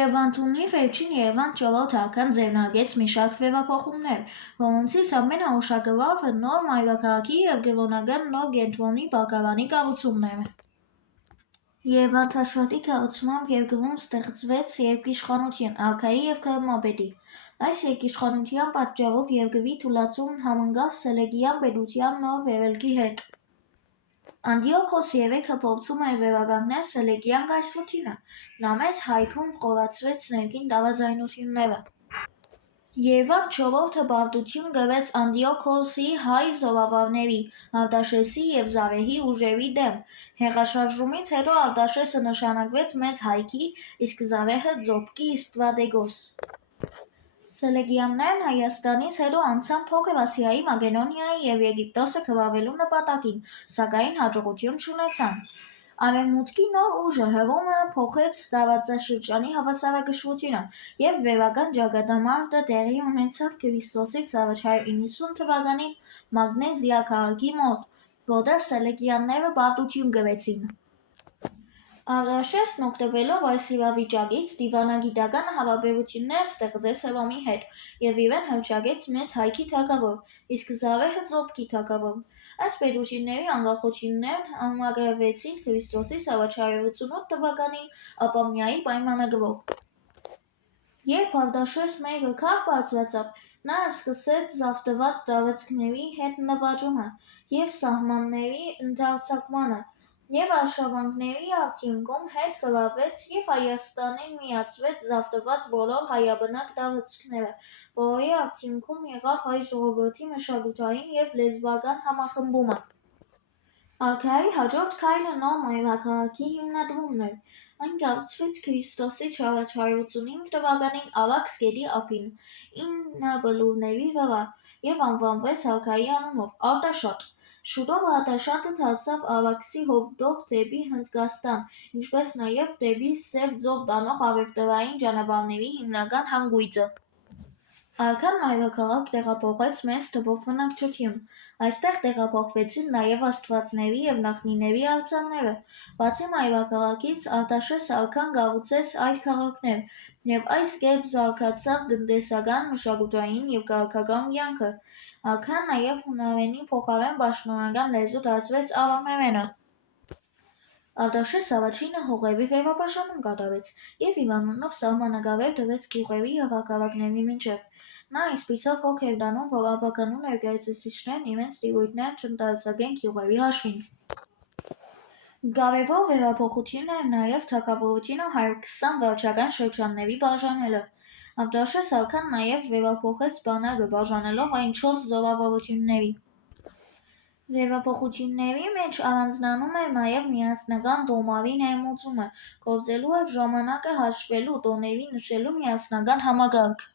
Երևանցունի վերջին Երևան ճոլոտ հական ձեռնարկեց մի շարք վերափոխումներ, որոնցից ամենաուշագրավը նոր մայրաքաղաքի և գևոնական նոր կենտրոնի բակարանի կառուցումն է։ Երևանթաշատի կառուցմամբ երկրում ստեղծվեց երկիշխանություն, արքայի և քրմապետի։ Այս երկիշխանության պատճառով երկրի թուլացումն համընկավ Սելեկյան պետության նոր վերելքի հետ։ Անդիոքոս III փորձում էր վերականգնել Սելեկյան կայսրությունը, նա մեծ հայքում խորացրեց ներքին տարաձայնությունները։ Երևան չորրորդը պարտություն գրեց Անդիոքոսի հայ զորավարների, Արտաշեսի և Զարեհի ուժերի դեմ։ Հեղաշարժումից հետո Արտաշեսը նշանակվեց մեծ հայքի, իսկ Զարեհը ձոպկի ստրատեգոս։ Սելեկյաններն Հայաստանից հետո անցան Փոքր Ասիայի, Մակեդոնիայի և Եգիպտոսը գրավելու նպատակին, սակայն հաջողություն չունեցան։ Արևմուտքի նոր ուժը Հռոմը փոխեց տարածաշրջանի հավասարակշռությունը, և վերական ճակատամարտը տեղի ունեցավ Քրիստոսից առաջ 190 թվականին Մագնեզիա քաղաքի մոտ, որտեղ սելեկյանները պարտություն գրեցին։ Արտաշեսն օգտվելով այս իրավիճակից դիվանագիտական հարաբերություններ ստեղծեց Հռոմի հետ և իրեն հռչակեց մեծ հայքի թագավոր, իսկ Զարեհը ձոպկի թագավոր։ Այս պետությունների անկախություններն ամրագրվեցին Քրիստոսից առաջ 188 թվականին Ապամյայի պայմանագրով։ Երբ Արտաշես մեկը քար բարձրացավ, նա սկսեց զավթված տարածքների հետ նվաճումը և սահմանների ընդարձակմանը, և արշավանքների արդյունքում հետ գրավեց և Հայաստանին միացրեց զավթված բոլոր հայաբնակ տարածքները, որի արդյունքում եղավ հայ ժողովրդի մշակութային և լեզվական համախմբումը։ Արքայի հաջորդ քայլը նոր մայրաքաղաքի հիմնադրումն էր։ Այն կառուցվեց Քրիստոսից առաջ 185 թվականին Արաքս գետի ափին, 9 բլուրների վրա, և անվանվեց արքայի անունով՝ Արտաշատ։ Շուտով Արտաշատը դարձավ Արաքսի հովտով դեպի Հնդկաստան, ինչպես նաև դեպի Սև ծով տանող առևտրային ճանապարհների հիմնական հանգույցը։ Արքան մայրաքաղաք տեղափոխեց մեծ թվով բնակչություն։ Այստեղ տեղափոխվեցին նաև աստվածների և նախնիների արձանները։ Բացի մայրաքաղաքից, Արտաշես արքան կառուցեց այլ քաղաքներ, և այս կերպ զարգացավ տնտեսական, մշակութային և քաղաքական կյանքը։ Արքան նաև հունարենի փոխարեն պաշտոնական լեզու դարձրեց արամերենը։ Արտաշես առաջինը հողերի վերապաշարում կատարեց և իր անունով սահմանագավեր տվեց գյուղերի և հակառակների միջև։ Նա այսպիսով հոգ էր տանում, որ ավագանու ներկայացուցիչներն իրենց տիրույթներն չընդարձակեն գյուղերի հաշվին։ Կարևոր վերափոխություն էր նաև թագավորությունը 120 վարչական շրջանների բաժանելը։ Արտաշես արքան նաև վերափոխեց բանակը, բաժանելով այն 4 զորավարությունների։ Վերափոխությունների մեջ առանձնանում էր նաև միասնական տոմարի ներմուծումը, գործելու էր ժամանակը հաշվելու, տոների նշելու միասնական համակարգ։